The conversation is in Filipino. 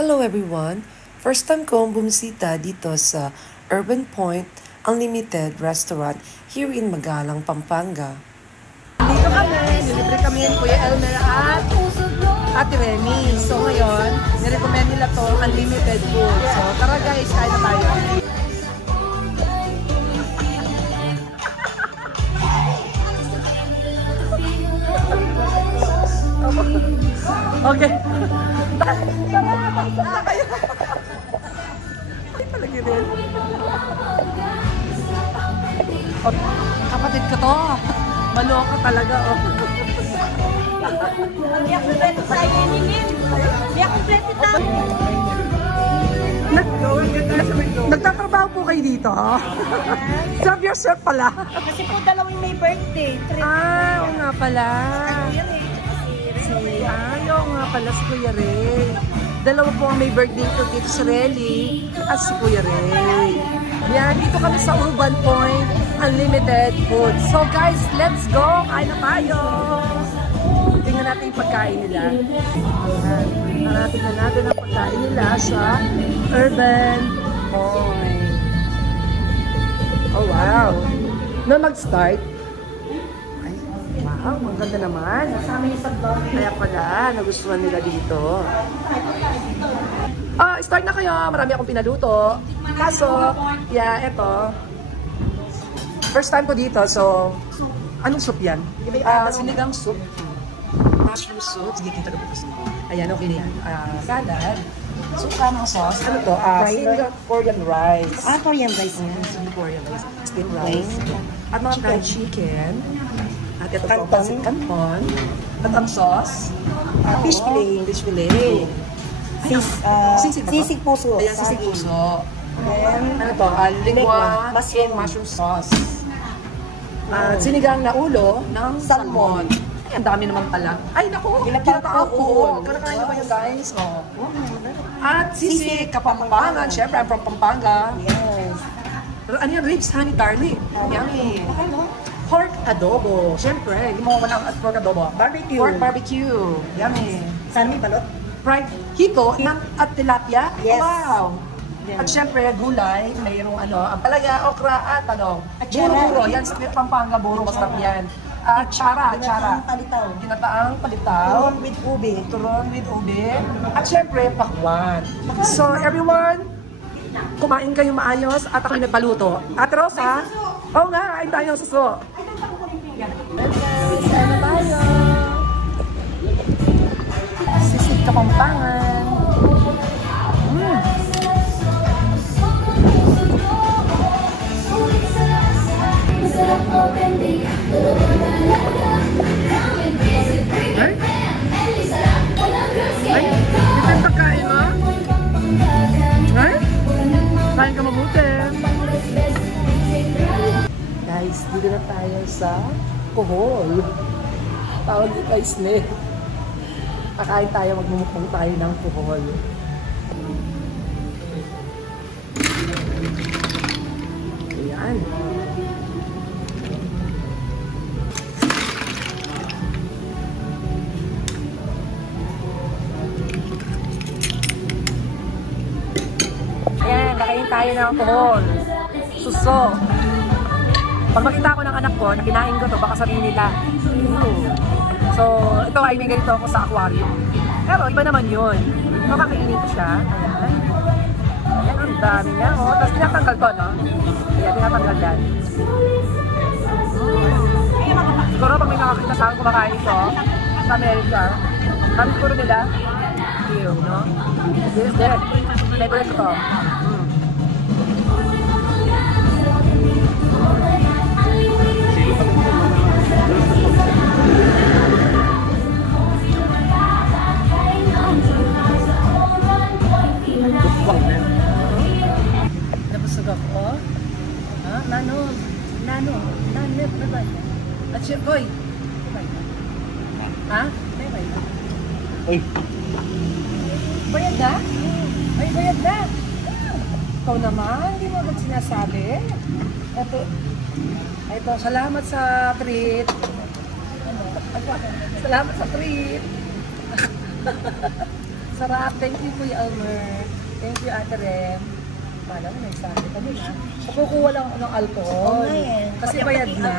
Hello everyone! First time kong bumisita dito sa Urban Point Unlimited Restaurant here in Magalang, Pampanga. Dito kami, nilibre kami ni Kuya Elmer at Ate Remy. So ngayon, nirecommend nila to unlimited food. So tara guys, kain na tayo. Okay. Kapatid ko to. Maloka talaga, oh. Biya kompleto tayo ninin. Biya kompleto tayo. Nagtatrabaho po kayo dito? Serve yourself pala. Kasi po dalawang may birthday. Oo nga pala. Oo nga pala si Kuya Ray. Dalawa po ang may birthday ko dito si Relly at si Kuya Ray. Yan, dito kami sa Urban Point Unlimited Food. So guys, let's go! Kain na tayo! Tingnan natin yung pagkain nila. Tingnan natin ang pagkain nila sa Urban Point. Oh wow! Na mag-start. Ay, wow, ang ganda naman. Kaya pala, nagustuhan nila dito. Start na kayo. Marami akong pinaluto. Kaso, yeah, eto. First time ko dito, so, anong soup yan? Sinigang soup. Mushroom soup. Sige, kita ko dito. Ayan, okay na yan. Salad. Suka ng sauce. Ano to? Singaporean rice. Korean rice. Singaporean rice. Steamed rice. At mga fried chicken. At ito po, pancit canton. At ang sauce. Fish fillet. Fish fillet. Sisig puso. Ayan, sisig puso. Ano to? Lingua and mushroom sauce. Sinigang na ulo ng salmon. Ay, ang dami naman pala. Ay, naku! Kinataon ko! Kanakain na ba yun, guys? Oh. At sisig, Kapampangan. Siyempre, I'm from Pampanga. Yes. Ano yan? Ribs, honey garlic. Yummy. Pork adobo. Siyempre, hindi mo walang pork adobo. Barbecue. Pork barbecue. Yummy. Saan may balot? Fried hiko at tilapia. Yes. Wow! At syempre, gulay, mayroong ang palaya, okra, at buro-buro. Yan sa Pampanga, buro, masarap yan. At chara. Palitaw. Ginataang palitaw. Turon with ube. Turon with ube. At syempre, pakwan. So, everyone, kumain kayo maayos at ako'y nagpaluto. Ate Rosa? Oo nga, kain tayo suso. Ano tayo? Sisig Kapampangan. Ay, ito yung pagkain mo? Ay, kain ka mabuti. Guys, dito na tayo sa Kuhol. Tawag dito ay snake. Kakain tayo, magmumukbang tayo ng Kuhol. Ayan. Ayan, kakain tayo ng Kuhol. Suso. Pag makita ko ng anak ko, na kinain ko to, baka sabihin nila, so, ito ay may ganito ako sa aquarium. Pero iba naman yun. So, kakainin ko siya. Ayan. Ayan, ang dami niya. Oh, tapos tinatanggal ko, no? Ayan, tinatanggal yan. Siguro pag may nakakita sa akin kumakain ito, sa America, kami siguro nila, ew, no? This is there. Favorite ko. Nabusog ako. Ha? Nano? Bye-bye. At siya, Koy. Ha? Bye-bye. Uy. Bayad na? Ay, bayad na. Ikaw naman, hindi mo agad sinasabi. Ito, salamat sa treat. Salamat sa treat. Sarap. Thank you, Kuya Elmer. Thank you, Ate Rem. Pala mo, nagsabi ka din ha. Kukuha lang ako ng alcohol. Kasi bayad na.